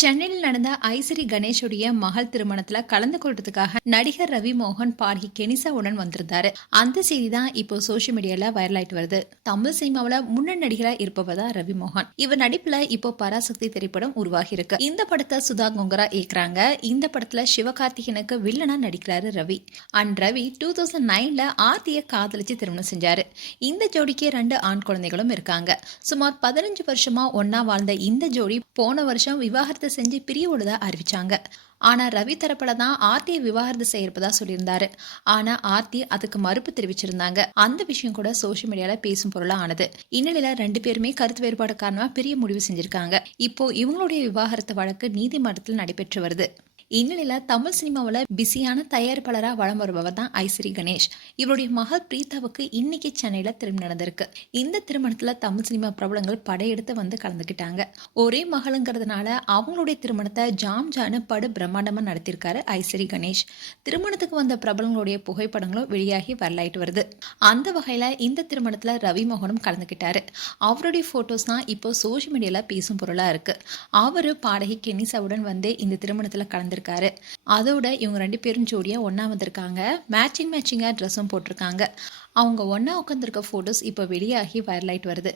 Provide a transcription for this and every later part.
சென்னையில் நடந்த ஐசரி கணேஷுடைய மகள் திருமணத்துல கலந்து கொள்றதுக்காக நடிகர் ரவி மோகன் பாடகி கெனிசாவுடன் வந்திருந்தாரு. அந்த செய்தி தான் இப்போ சோசியல் மீடியால வைரல் ஆயிட்டு வருது. தமிழ் சினிமாவில முன்னணி நடிகரா இருப்பவர் தான் ரவி மோகன். இவர் நடிப்புல இப்போ பராசக்தி திரைப்படம் உருவாகி இருக்கு. இந்த படத்தை சுதா கொங்கரா இயக்குறாங்க. இந்த படத்துல சிவகார்த்திகேயனுக்கு வில்லனா நடிக்கிறாரு ரவி. ரவி 2009ல ஆர்த்திய காதலிச்சு திருமணம் செஞ்சாரு. இந்த ஜோடிக்கு 2 ஆண் குழந்தைகளும் இருக்காங்க. சுமார் 15 வருஷமா ஒன்னா வாழ்ந்த இந்த ஜோடி போன வருஷம் விவாகரத்து செஞ்சு பிரியோடுதா அறிவிச்சாங்க. ஆனா ரவி தரப்புல தான் ஆர்த்தியை விவாகரத்து செய்யறதா சொல்லியிருந்தாரு. ஆனா ஆர்த்தி அதுக்கு மறுப்பு தெரிவிச்சிருந்தாங்க. அந்த விஷயம் கூட சோசியல் மீடியால பேசும் பொருளா ஆனது. இந்நிலையில 2 பேருமே கருத்து வேறுபாடு காரணமா பிரிய முடிவு செஞ்சிருக்காங்க. இப்போ இவங்களுடைய விவாகரத்து வழக்கு நீதிமன்றத்தில் நடைபெற்று வருது. இந்நிலையில தமிழ் சினிமாவில் பிஸியான தயாரிப்பாளரா வலம் வருபவர் தான் ஐசரி கணேஷ். இவருடைய மகள் பிரீதாவுக்கு இன்னைக்கு சென்னையில திருமணம் நடந்திருக்கு. இந்த திருமணத்துல தமிழ் சினிமா பிரபலங்கள் படையெடுத்து வந்து கலந்துக்கிட்டாங்க. ஒரே மகளுங்கிறதுனால அவங்களுடைய திருமணத்தை ஜாம்ஜானு படு பிரம்மாண்டமா நடத்திருக்காரு ஐசரி கணேஷ். திருமணத்துக்கு வந்த பிரபலங்களுடைய புகைப்படங்களும் வெளியாகி வரலாயிட்டு வருது. அந்த வகையில இந்த திருமணத்துல ரவி மோகனும் கலந்துக்கிட்டாரு. அவருடைய போட்டோஸ் தான் இப்போ சோசியல் மீடியால பேசும் பொருளா இருக்கு. அவரு பாடகி கெனிசாவுடன் வந்து இந்த திருமணத்துல கலந்து அதோட இவங்க 2 பேரும் ஜோடியா ஒன்னா வந்திருக்காங்க. மேட்சிங்கா ட்ரெஸ்ஸும் போட்டிருக்காங்க. அவங்க ஒன்னா உட்காந்துருக்க போட்டோஸ் இப்போ வெளியாகி வைரலாயிட்டு வருது.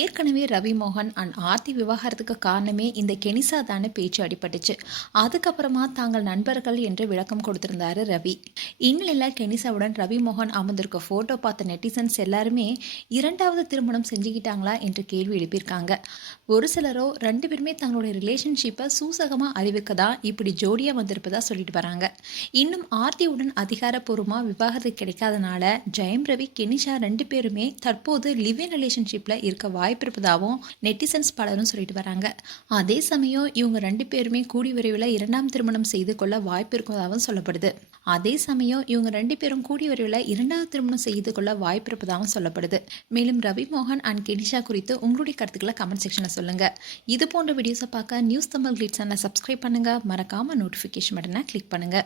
ஏற்கனவே ரவி மோகன் அண்ட் ஆர்த்தி விவாகரத்துக்கு காரணமே இந்த கெனிசா தானே பேச்சு அடிபட்டுச்சு. அதுக்கப்புறமா தாங்கள் நண்பர்கள் என்று விளக்கம் கொடுத்திருந்தாரு ரவி. இந்நிலையில் கெனிசாவுடன் ரவி மோகன் அமர்ந்திருக்க போட்டோ பார்த்த நெட்டிசன்ஸ் எல்லாருமே 2வது திருமணம் செஞ்சுக்கிட்டாங்களா என்று கேள்வி எழுப்பியிருக்காங்க. ஒரு சிலரோ 2 பேருமே தங்களுடைய ரிலேஷன்ஷிப்பை சூசகமா அறிவிக்க தான் இப்படி ஜோடியா வந்திருப்பதா சொல்லிட்டு வராங்க. இன்னும் ஆர்த்தியுடன் அதிகாரப்பூர்வமா விவாகரத்து கிடைக்காதனால ஜெயம் ரவி கெனிஷா 2 பேருமே தற்போது லிவ் இன் ரிலேஷன்ஷிப்ல இருக்க வாய்ப்பு இருப்பதாகவும் நெட்டிசன்ஸ் பலரும் சொல்லிட்டு வராங்க. அதே சமயம் இவங்க 2 பேருமே கூடி விரைவில் 2ஆம் திருமணம் செய்து கொள்ள வாய்ப்பு இருப்பதாகவும் சொல்லப்படுது. மேலும் ரவி மோகன் அண்ட் கெனிஷா குறித்து உங்களுடைய கருத்துக்களை கமெண்ட் செக்ஷன்ல சொல்லுங்க. இது போன்ற வீடியோஸை பார்க்க நியூஸ் தமிழ் கிளிட்ஸ் சேனலை சப்ஸ்கிரைப் பண்ணுங்க. மறக்காம நோட்டிஃபிகேஷன் பட்டனை கிளிக் பண்ணுங்க.